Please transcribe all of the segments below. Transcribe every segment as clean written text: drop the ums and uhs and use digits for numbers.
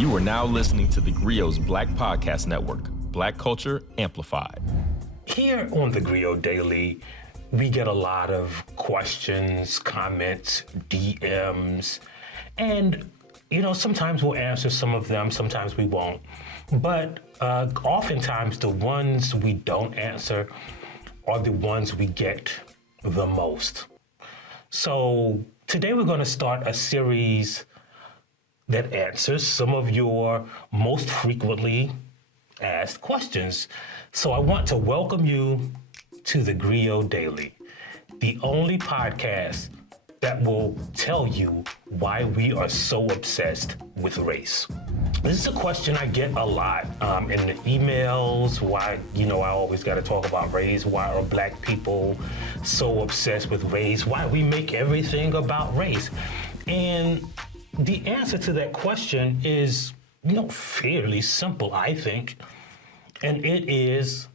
You are now listening to theGrio's Black Podcast Network, Black Culture Amplified. Here on theGrio Daily, we get a lot of questions, comments, DMs, and sometimes we'll answer some of them, sometimes we won't. But oftentimes the ones we don't answer are the ones we get the most. So today we're going to start a series that answers some of your most frequently asked questions. So I want to welcome you to theGrio Daily, the only podcast that will tell you why we are so obsessed with race. This is a question I get a lot in the emails. Why, I always got to talk about race. Why are Black people so obsessed with race? Why we make everything about race? And the answer to that question is, fairly simple, I think. And it is,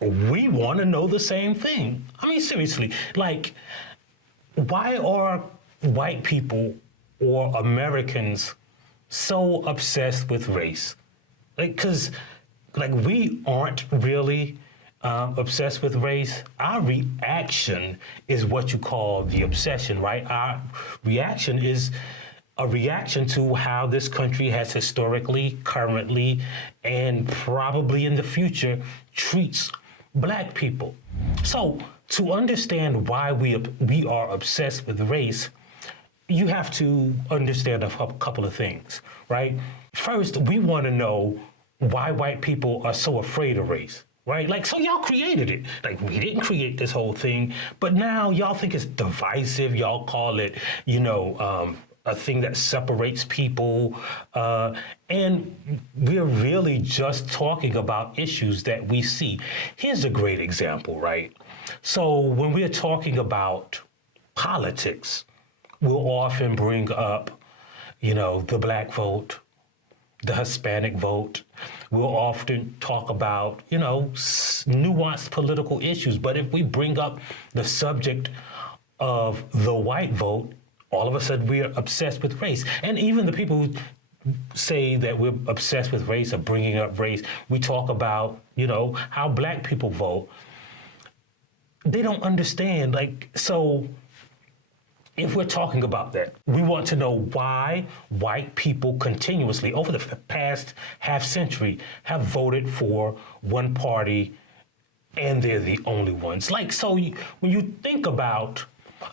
we want to know the same thing. I mean, seriously, why are white people or Americans so obsessed with race? Because we aren't really obsessed with race. Our reaction is what you call the obsession, right? Our reaction is a reaction to how this country has historically, currently, and probably in the future treats Black people. So to understand why we are obsessed with race, you have to understand a couple of things, right? First, we want to know why white people are so afraid of race, right? So y'all created it. We didn't create this whole thing, but now y'all think it's divisive. Y'all call it, a thing that separates people. And we're really just talking about issues that we see. Here's a great example, right? So when we're talking about politics, we'll often bring up, the Black vote, the Hispanic vote. We'll often talk about, nuanced political issues. But if we bring up the subject of the white vote, all of a sudden we're obsessed with race. And even the people who say that we're obsessed with race or bringing up race, we talk about, how Black people vote. They don't understand. So if we're talking about that, we want to know why white people continuously, over the past half century, have voted for one party and they're the only ones. So when you think about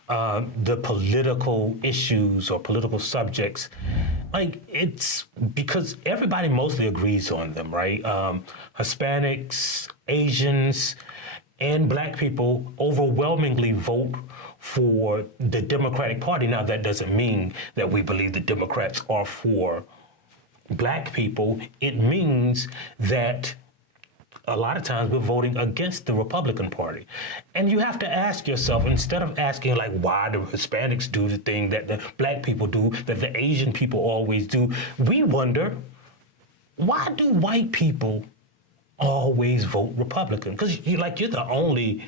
the political issues or political subjects, it's because everybody mostly agrees on them, right? Hispanics, Asians, and Black people overwhelmingly vote for the Democratic Party. Now, that doesn't mean that we believe the Democrats are for Black people. It means that a lot of times we're voting against the Republican Party. And you have to ask yourself, instead of asking why do Hispanics do the thing that the Black people do, that the Asian people always do, we wonder, why do white people always vote Republican? Because you're the only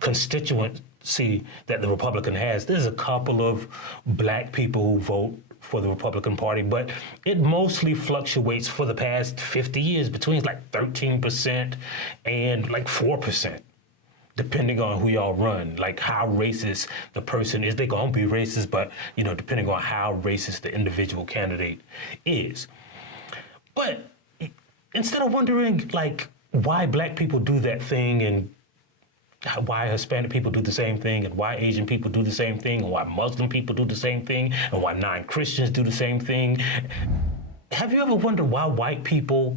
constituency that the Republican has. There's a couple of Black people who vote for the Republican Party, but it mostly fluctuates for the past 50 years between 13% and 4%, depending on who y'all run, how racist the person is. They're gonna be racist, but depending on how racist the individual candidate is. But instead of wondering why Black people do that thing and why Hispanic people do the same thing and why Asian people do the same thing and why Muslim people do the same thing and why non-Christians do the same thing, have you ever wondered why white people,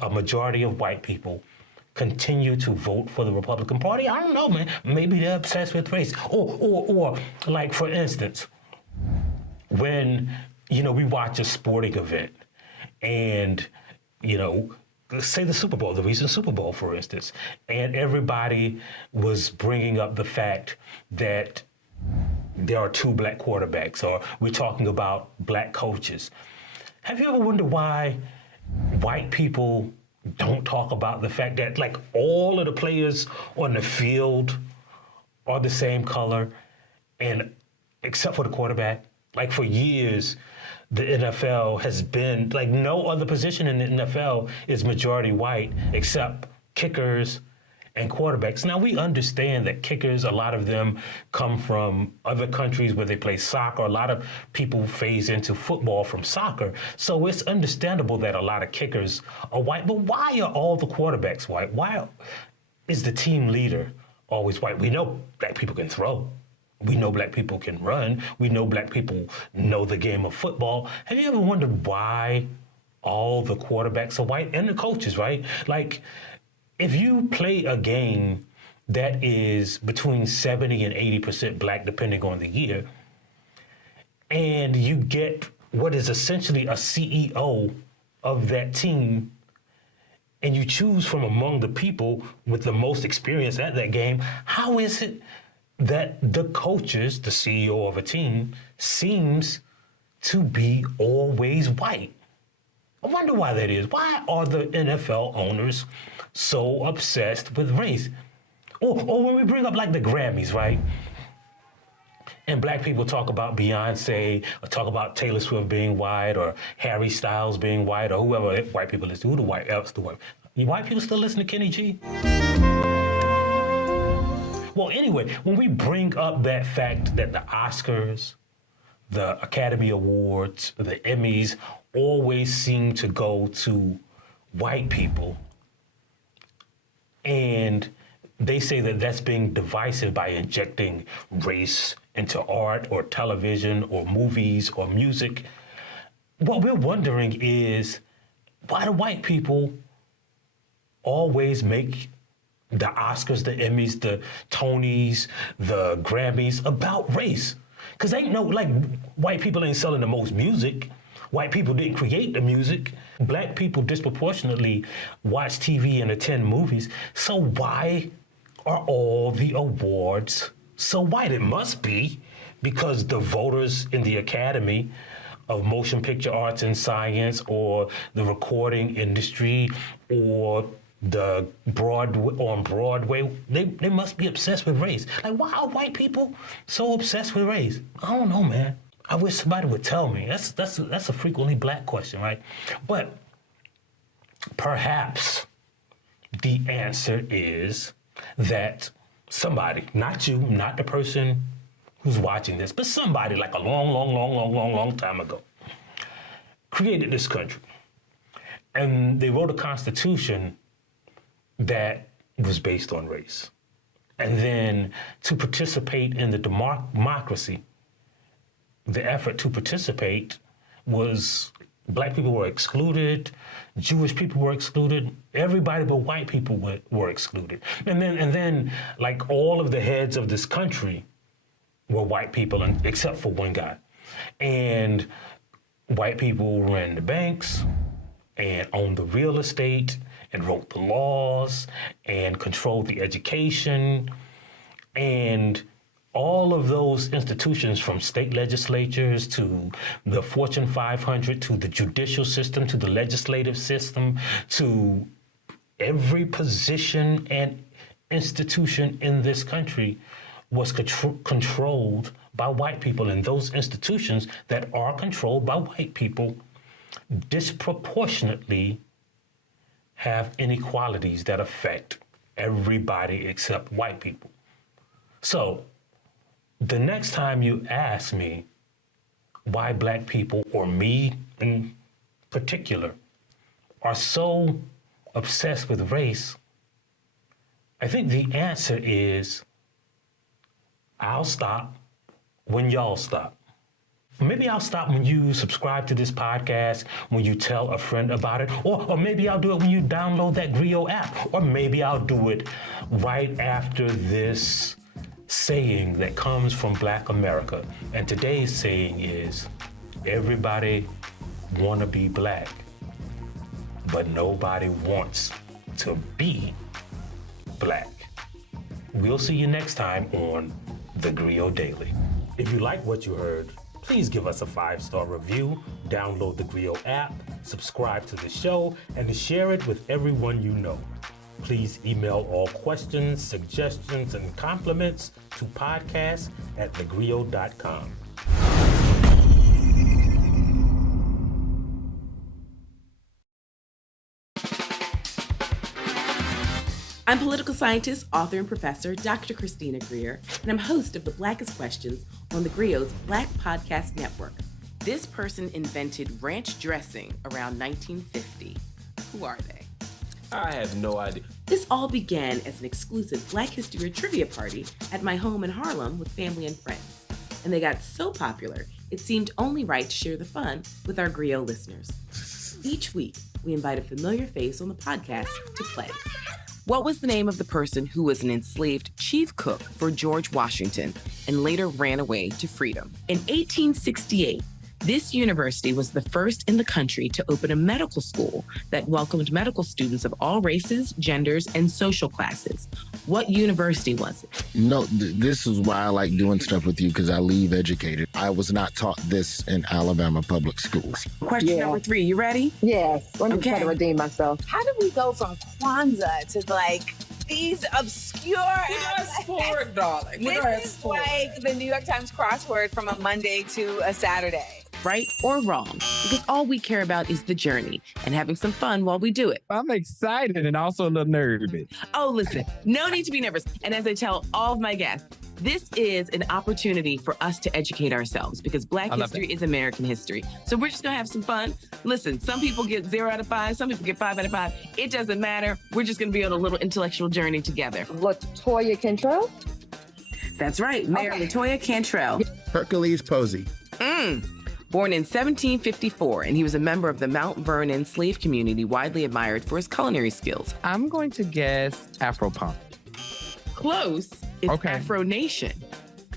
a majority of white people, continue to vote for the Republican Party? I don't know, man. Maybe they're obsessed with race. Or for instance, when, we watch a sporting event and, say the Super Bowl, the recent Super Bowl, for instance, and everybody was bringing up the fact that there are two Black quarterbacks, or we're talking about Black coaches. Have you ever wondered why white people don't talk about the fact that all of the players on the field are the same color, and except for the quarterback? For years, the NFL has been, like no other position in the NFL is majority white except kickers and quarterbacks. Now we understand that kickers, a lot of them come from other countries where they play soccer. A lot of people phase into football from soccer. So it's understandable that a lot of kickers are white, but why are all the quarterbacks white? Why is the team leader always white? We know black people can throw. We know black people can run. We know black people know the game of football. Have you ever wondered why all the quarterbacks are white and the coaches, right? Like, if you play a game that is between 70 and 80% black, depending on the year, and you get what is essentially a CEO of that team, and you choose from among the people with the most experience at that game, how is it that the coaches, the CEO of a team, seems to be always white? I wonder why that is. Why are the NFL owners so obsessed with race? Or when we bring up like the Grammys, right? And black people talk about Beyonce, or talk about Taylor Swift being white, or Harry Styles being white, or whoever white people listen to. Who the white else the white? You white people still listen to Kenny G? Well, anyway, when we bring up that fact that the Oscars, the Academy Awards, the Emmys always seem to go to white people, and they say that that's being divisive by injecting race into art or television or movies or music. What we're wondering is, why do white people always make the Oscars, the Emmys, the Tonys, the Grammys about race? Because ain't no, like, white people ain't selling the most music. White people didn't create the music. Black people disproportionately watch TV and attend movies. So why are all the awards so white? It must be because the voters in the Academy of Motion Picture Arts and Science, or the recording industry, or the Broadway, they must be obsessed with race. Like, why are white people so obsessed with race? I don't know, man. I wish somebody would tell me. That's a frequently black question, right? But perhaps the answer is that somebody, not you, not the person who's watching this, but somebody like a long time ago, created this country. And they wrote a constitution that was based on race. And then to participate in the democracy, the effort to participate was, black people were excluded, Jewish people were excluded, everybody but white people were excluded. And then like all of the heads of this country were white people, except for one guy. And white people ran the banks and owned the real estate and wrote the laws and controlled the education, and all of those institutions, from state legislatures to the Fortune 500 to the judicial system to the legislative system to every position and institution in this country, was controlled by white people. And those institutions that are controlled by white people disproportionately have inequalities that affect everybody except white people. So the next time you ask me why black people, or me in particular, are so obsessed with race, I think the answer is, I'll stop when y'all stop. Maybe I'll stop when you subscribe to this podcast, when you tell a friend about it, or maybe I'll do it when you download that theGrio app, or maybe I'll do it right after this saying that comes from Black America. And today's saying is, everybody wanna be black, but nobody wants to be black. We'll see you next time on theGrio Daily. If you like what you heard, please give us a 5-star review, download the theGrio app, subscribe to the show, and share it with everyone you know. Please email all questions, suggestions, and compliments to podcast@thegrio.com. I'm political scientist, author, and professor Dr. Christina Greer, and I'm host of The Blackest Questions on theGrio's Black Podcast Network. This person invented ranch dressing around 1950. Who are they? I have no idea. This all began as an exclusive Black History trivia party at my home in Harlem with family and friends. And they got so popular, it seemed only right to share the fun with our Grio listeners. Each week, we invite a familiar face on the podcast to play. What was the name of the person who was an enslaved chief cook for George Washington and later ran away to freedom? In 1868, this university was the first in the country to open a medical school that welcomed medical students of all races, genders, and social classes. What university was it? No, this is why I like doing stuff with you, because I leave educated. I was not taught this in Alabama public schools. Question number 3, you ready? Yes. Let me try to redeem myself. How did we go from Kwanzaa to like these obscure? Sport, darling. This is like the New York Times crossword from a Monday to a Saturday. Right or wrong? Because all we care about is the journey and having some fun while we do it. I'm excited and also a little nervous. Oh, listen, no need to be nervous. And as I tell all of my guests, this is an opportunity for us to educate ourselves because Black history is American history. So we're just gonna have some fun. Listen, some people get 0 out of 5, some people get 5 out of 5. It doesn't matter. We're just gonna be on a little intellectual journey together. Latoya Cantrell? That's right, Mayor Latoya Cantrell. Hercules Posey. Born in 1754, and he was a member of the Mount Vernon slave community, widely admired for his culinary skills. I'm going to guess Afro Punk. Close. It's Afro Nation.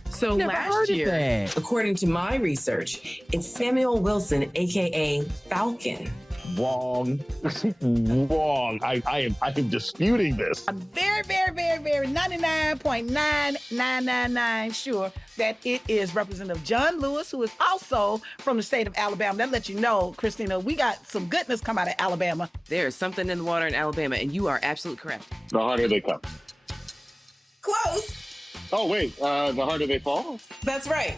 So last year, according to my research, it's Samuel Wilson, aka Falcon. Wrong. Wrong. I am disputing this. I'm very 99.9999 sure that it is Representative John Lewis, who is also from the state of Alabama. That lets you know, Christina, we got some goodness come out of Alabama. There's something in the water in Alabama, and you are absolutely correct. The harder they come. Close. Oh, wait. The harder they fall? That's right.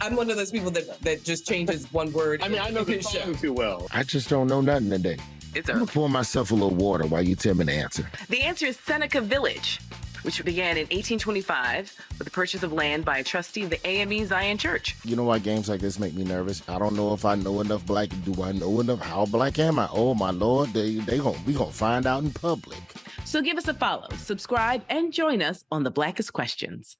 I'm one of those people that just changes one word. I mean, I know the song too well. I just don't know nothing today. I'm going to pour myself a little water while you tell me the answer. The answer is Seneca Village, which began in 1825 with the purchase of land by a trustee of the AME Zion Church. You know why games like this make me nervous? I don't know if I know enough black. Do I know enough? How black am I? Oh, my Lord, we gonna find out in public. So give us a follow, subscribe, and join us on The Blackest Questions.